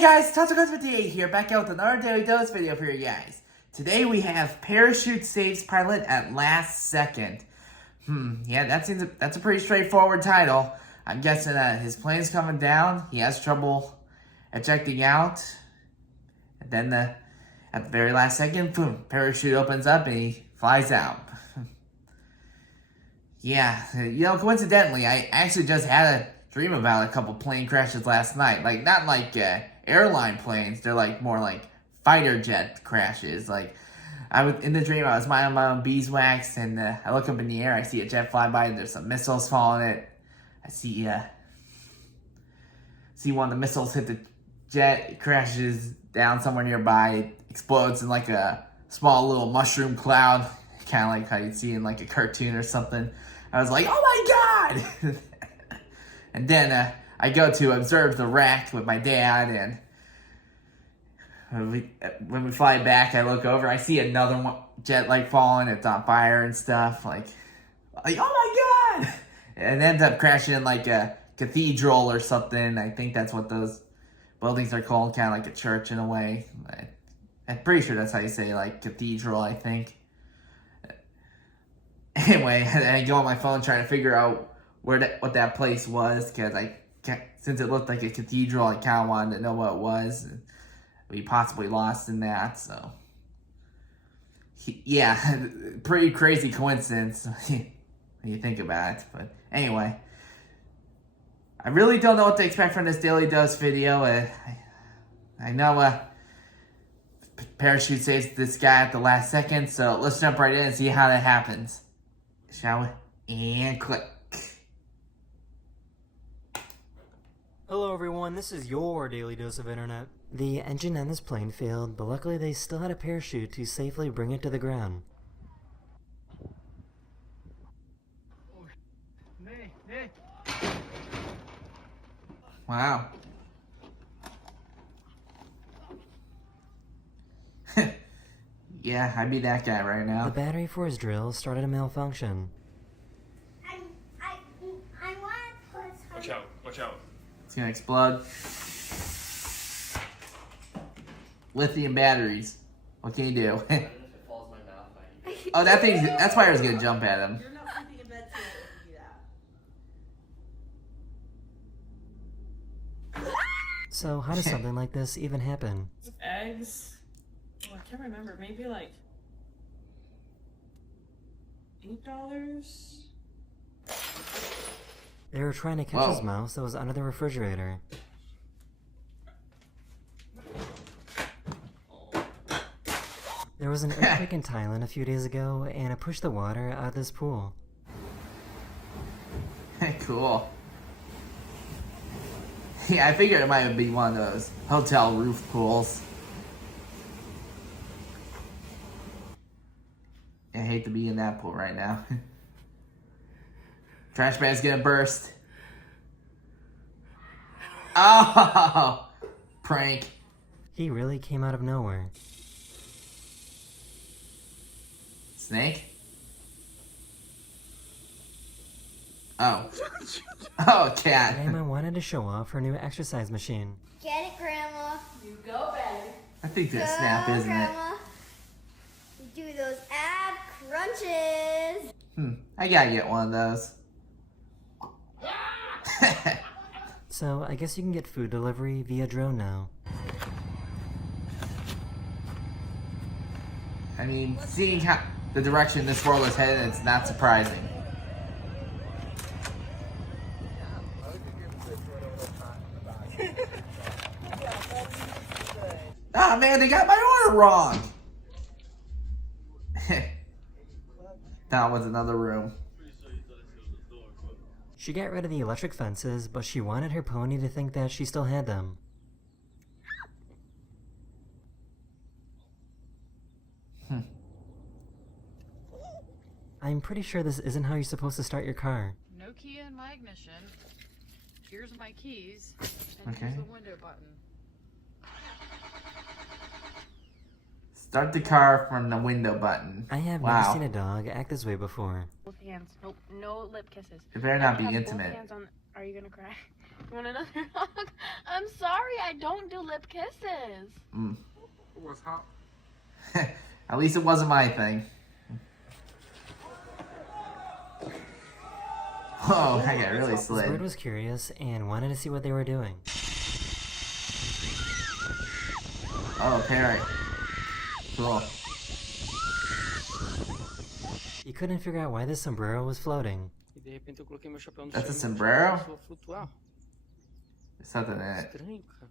Hey guys, Totsugos58 here, back out with another Daily Dose video for you guys. Today we have Parachute Saves Pilot at Last Second. Yeah, that's a pretty straightforward title. I'm guessing that his plane's coming down, he has trouble ejecting out, and then at the very last second, boom, parachute opens up and he flies out. Yeah, coincidentally, I actually just had a dream about a couple plane crashes last night. Like, not like airline planes, they're like more like fighter jet crashes. Like, in the dream, I was minding my own beeswax, and I look up in the air, I see a jet fly by, and there's some missiles falling it. I see one of the missiles hit the jet, it crashes down somewhere nearby, it explodes in like a small little mushroom cloud, kind of like how you'd see in like a cartoon or something. I was like, oh my god! And then I go to observe the wreck with my dad, and when we fly back, I look over, I see another jet like falling, it's on fire and stuff, like oh my god! And it ends up crashing in like a cathedral or something. I think that's what those buildings are called, kind of like a church in a way. I'm pretty sure that's how you say like cathedral, I think. Anyway, I go on my phone trying to figure out what that place was, because since it looked like a cathedral, I kind of wanted to know what it was. We possibly lost in that, so yeah, pretty crazy coincidence when you think about it. But anyway, I really don't know what to expect from this Daily Dose video. I know Parachute saves this guy at the last second, so let's jump right in and see how that happens. Shall we? And click. Hello everyone, this is your Daily Dose of Internet. The engine on this plane failed, but luckily they still had a parachute to safely bring it to the ground. Wow. Yeah, I'd be that guy right now. The battery for his drill started to malfunction. I want to put some... Watch out. It's gonna explode. Lithium batteries. What can you do? Oh, that fire's gonna jump at him. You're not sleeping in bed today if you do that. So how does something like this even happen? Eggs. Oh, I can't remember. Maybe like $8. They were trying to catch his mouse that was under the refrigerator. There was an earthquake in Thailand a few days ago, and it pushed the water out of this pool. Cool. Yeah, I figured it might be one of those hotel roof pools. I hate to be in that pool right now. Trash bag's gonna burst. Oh! Prank. He really came out of nowhere. Snake? Oh. Oh, cat. Grandma wanted to show off her new exercise machine. Get it, Grandma. You go, baby. I think that's Snap, isn't Grandma. You do those ab crunches. it? I gotta get one of those. So I guess you can get food delivery via drone now. I mean, seeing how the direction this world is headed, it's not surprising. Ah, man, they got my order wrong. That was another room. She got rid of the electric fences, but she wanted her pony to think that she still had them. I'm pretty sure this isn't how you're supposed to start your car. No key in my ignition. Here's my keys. And Okay. here's the window button. Start the car from the window button. I have never seen a dog act this way before. Both hands. Nope. No lip kisses. It better not be Have intimate. Both hands on. Are you gonna cry? You want another hug? I'm sorry, I don't do lip kisses. What's hot? At least it wasn't my thing. Whoa, I got really This bird slid. was curious and wanted to see what they were doing. Oh, parrot. Cool. He couldn't figure out why this sombrero was floating. E de repente eu coloquei meu chapéu no That's a chão e sombrero? começou a flutuar. There's something in it. Estranho, cara.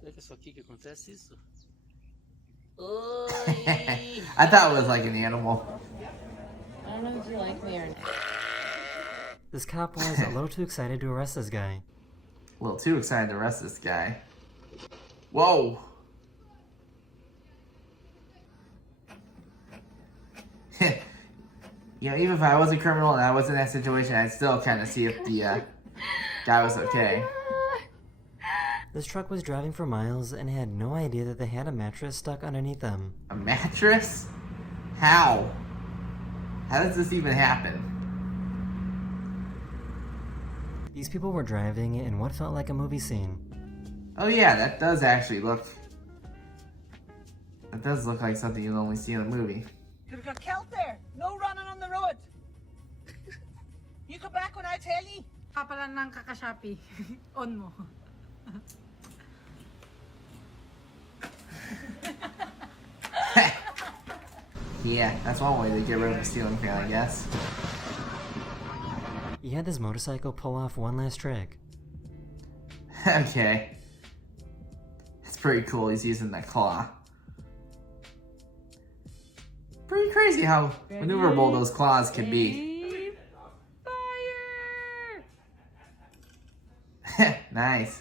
Será que é só aqui que acontece isso? I thought it was like an animal. I don't know if you like me or not. This cop was a little too excited to arrest this guy. A little too excited to arrest this guy. Whoa! You know, even if I was a criminal and I was in that situation, I'd still kind of see if the guy was okay. This truck was driving for miles and had no idea that they had a mattress stuck underneath them. A mattress? How? How does this even happen? These people were driving in what felt like a movie scene. Oh yeah, that does actually look... That does look like something you'll only see in a movie. You've got Kelt there. No running on the road. You come back when I tell you. Papalan ng kakashapi. On mo. Yeah, that's one way to get rid of a ceiling fan, I guess. He had this motorcycle pull off one last trick. Okay. It's pretty cool he's using that claw. Pretty crazy how maneuverable those claws can be. Fire! Nice.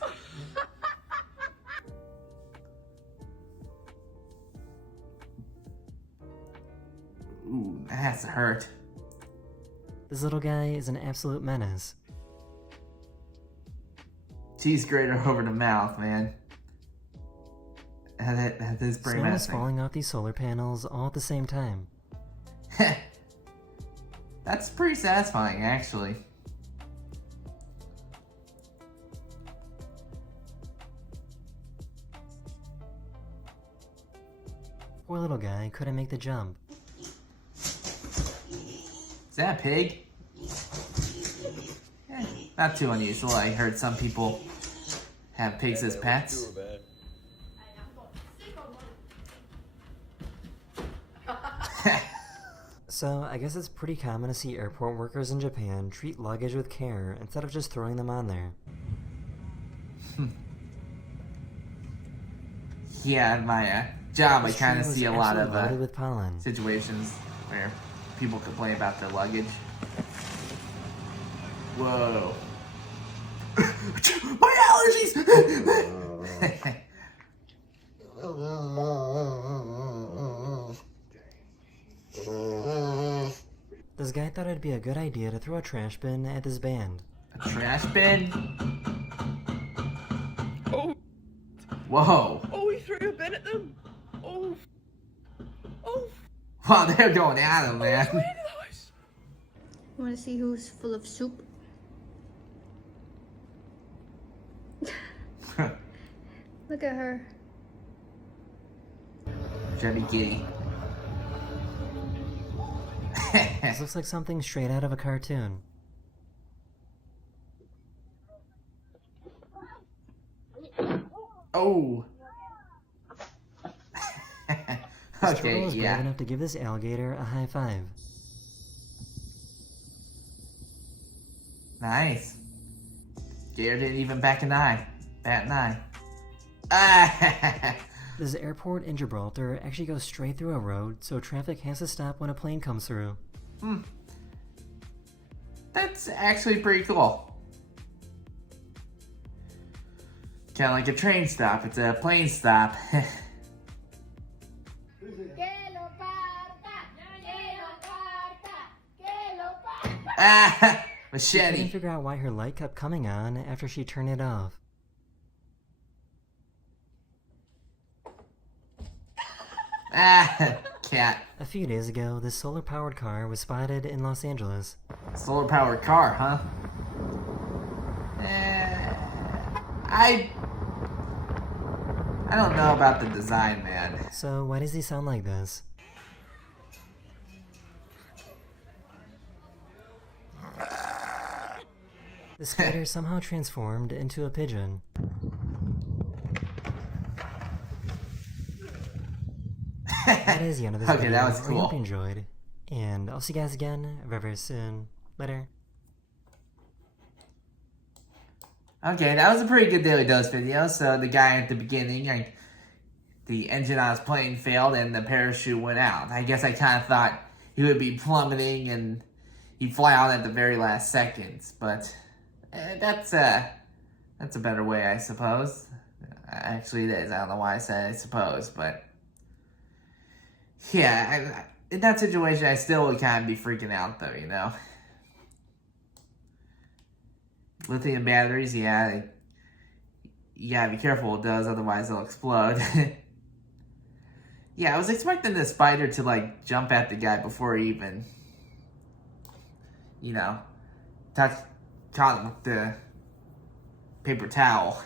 Ooh, that has to hurt. This little guy is an absolute menace. Cheese grater over the mouth, man. That is pretty Snow is menacing. falling off these solar panels all at the same time. That's pretty satisfying, actually. Poor little guy couldn't make the jump. Is that a pig? Not too unusual. I heard some people have pigs as pets. So, I guess it's pretty common to see airport workers in Japan treat luggage with care instead of just throwing them on there. Yeah, in my job, I This kind of tree was see a lot absolutely of loaded with pollen. situations where people complain about their luggage. Whoa. My allergies! This guy thought it'd be a good idea to throw a trash bin at this band. A trash bin? Oh, Whoa. oh, he threw a bin at them. Oh, oh. Wow, they're going at him, Way man. into the house. You want to see who's full of soup? Look at her. Jimmy Giddy. This looks like something straight out of a cartoon. Oh. This turtle Okay, was brave yeah. enough to give this alligator a high five. Nice. Gator didn't even bat an eye. Bat an eye. Ah! This airport in Gibraltar actually goes straight through a road, so traffic has to stop when a plane comes through. That's actually pretty cool. Kind of like a train stop. It's a plane stop. Ah! She couldn't Machete. figure out why her light kept coming on after she turned it off. Ah! Cat. A few days ago, this solar-powered car was spotted in Los Angeles. Solar powered car, huh? I don't know about the design, man. So why does he sound like this? The spider somehow transformed into a pigeon. That is the end of this Okay, video. that was I cool. hope you enjoyed. And I'll see you guys again very, very soon. Later. Okay, that was a pretty good Daily Dose video. So the guy at the beginning, the engine on his plane failed and the parachute went out. I guess I kind of thought he would be plummeting and he'd fly out at the very last seconds. But that's a better way, I suppose. Actually, it is. I don't know why I said I suppose, but yeah, in that situation, I still would kind of be freaking out, though, you know? Lithium batteries, yeah, you gotta be careful with those, otherwise they'll explode. Yeah, I was expecting the spider to, like, jump at the guy before he even, you know, caught him with the paper towel.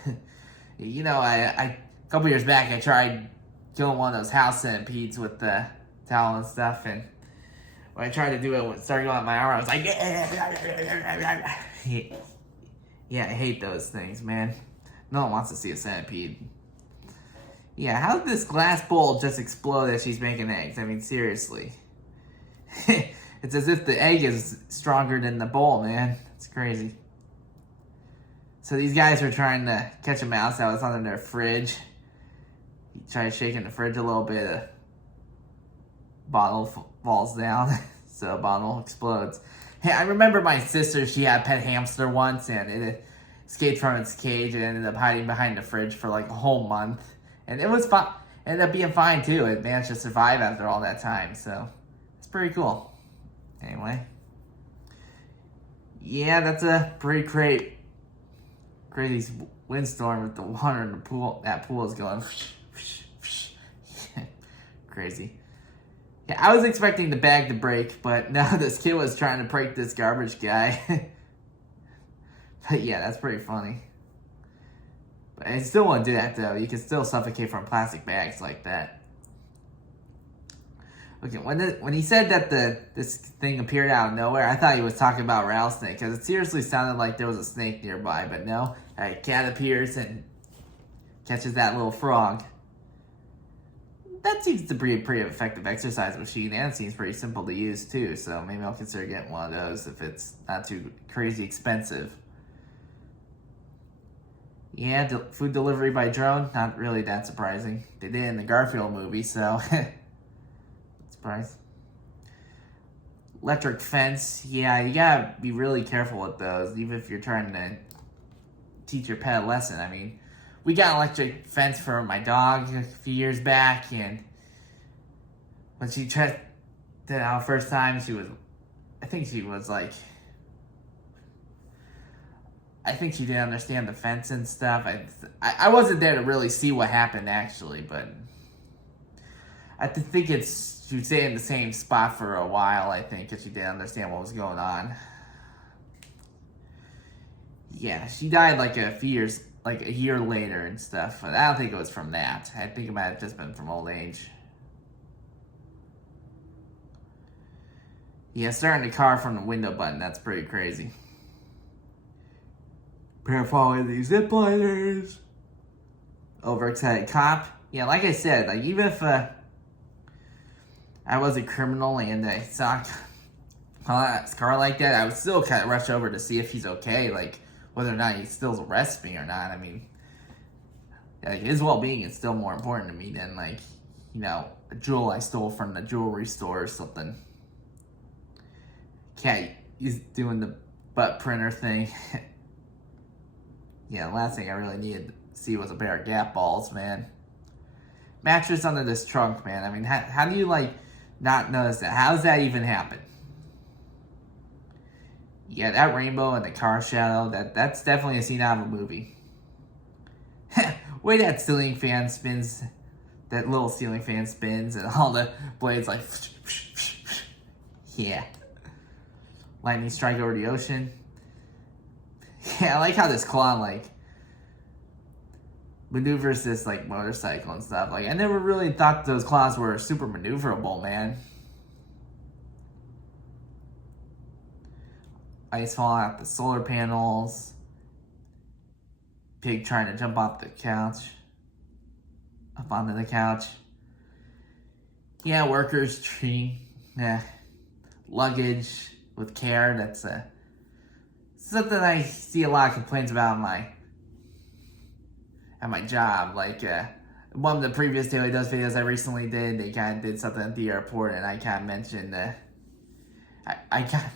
You know, a couple years back, I tried killing one of those house centipedes with the towel and stuff, and when I tried to do it, when it started going up my arm, I was like, yeah, I hate those things, man. No one wants to see a centipede. Yeah, how did this glass bowl just explode as she's making eggs? I mean, seriously. It's as if the egg is stronger than the bowl, man. It's crazy. So these guys were trying to catch a mouse that was under their fridge. He tried shaking the fridge a little bit. A bottle falls down, so a bottle explodes. Hey, I remember my sister, she had a pet hamster once, and it escaped from its cage and ended up hiding behind the fridge for like a whole month. And it was fine. Ended up being fine, too. It managed to survive after all that time, so it's pretty cool. Anyway. Yeah, that's a pretty crazy windstorm with the water in the pool. That pool is going crazy. Yeah, I was expecting the bag to break, but no, this kid was trying to prank this garbage guy. But yeah, that's pretty funny. But I still wouldn't do that, though. You can still suffocate from plastic bags like that. Okay, when he said that this thing appeared out of nowhere, I thought he was talking about rattlesnake, because it seriously sounded like there was a snake nearby, but no. A cat appears and catches that little frog. That seems to be a pretty effective exercise machine, and it seems pretty simple to use, too, so maybe I'll consider getting one of those if it's not too crazy expensive. Yeah, food delivery by drone, not really that surprising. They did it in the Garfield movie, so surprise. Electric fence, yeah, you gotta be really careful with those, even if you're trying to teach your pet a lesson. I mean, we got an electric fence for my dog a few years back, and when she tried it out first time, I think she didn't understand the fence and stuff. I wasn't there to really see what happened, actually, but I think she would stay in the same spot for a while, I think, because she didn't understand what was going on. Yeah, she died like a year later and stuff, but I don't think it was from that. I think it might have just been from old age. Yeah, starting the car from the window button, that's pretty crazy. Prepare following these zip liners. Overexcited cop. Yeah, like I said, like even if I was a criminal and I saw a car like that, I would still kind of rush over to see if he's okay, like whether or not he still arrests me or not. I mean, like, his well-being is still more important to me than, like, you know, a jewel I stole from the jewelry store or something. Cat, he's doing the butt printer thing. Yeah, the last thing I really needed to see was a pair of Gap balls, man. Mattress under this trunk, man. I mean, how do you, like, not notice that? How does that even happen? Yeah, that rainbow and the car shadow, that's definitely a scene out of a movie. Way that ceiling fan spins, that little ceiling fan spins, and all the blades like, yeah. Lightning strike over the ocean. Yeah, I like how this claw, like, maneuvers this like motorcycle and stuff. Like I never really thought those claws were super maneuverable, man. Ice falling out the solar panels. Pig trying to jump off the couch. Up onto the couch. Yeah, workers treating luggage with care. That's something I see a lot of complaints about at my job. Like one of the previous Daily Dose videos I recently did, they kind of did something at the airport, and I kind of mentioned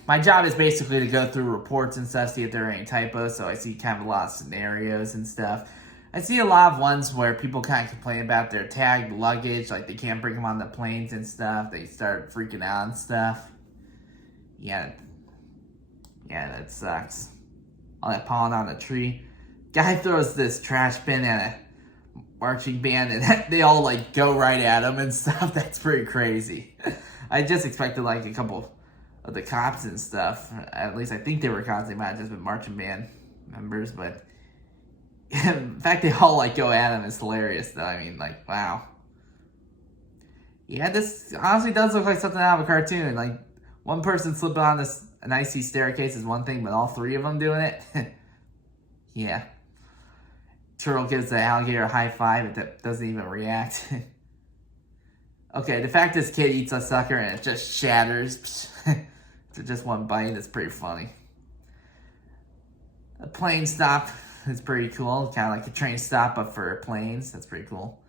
my job is basically to go through reports and stuff, see if there are any typos. So I see kind of a lot of scenarios and stuff. I see a lot of ones where people kind of complain about their tagged luggage, like they can't bring them on the planes and stuff. They start freaking out and stuff. Yeah, that sucks. All that pollen on a tree. Guy throws this trash bin at a marching band, and they all like go right at him and stuff. That's pretty crazy. I just expected like a couple of the cops and stuff. At least I think they were cops. They might have just been marching band members, but in fact, they all like go at him. It's hilarious, though. I mean, like, wow. Yeah, this honestly does look like something out of a cartoon. Like, one person slipping on an icy staircase is one thing, but all three of them doing it? Yeah. Turtle gives the alligator a high five. It doesn't even react. Okay, the fact this kid eats a sucker and it just shatters to just one bite is pretty funny. A plane stop is pretty cool. Kind of like a train stop, but for planes. That's pretty cool.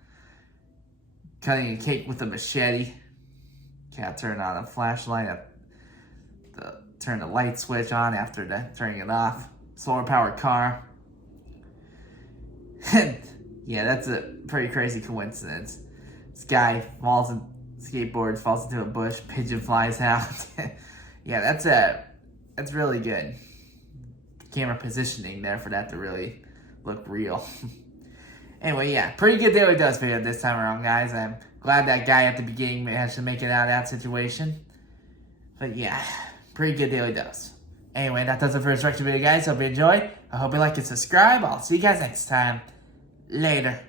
Cutting a cake with a machete. Cat turn on a flashlight. Turn the light switch on after turning it off. Solar powered car. Yeah, that's a pretty crazy coincidence. This guy skateboards, falls into a bush, pigeon flies out. Yeah, that's really good. Camera positioning there for that to really look real. Anyway, yeah, pretty good Daily Dose video this time around, guys. I'm glad that guy at the beginning managed to make it out of that situation. But yeah, pretty good Daily Dose. Anyway, that does it for this reaction video, guys. Hope you enjoyed. I hope you like and subscribe. I'll see you guys next time. Later.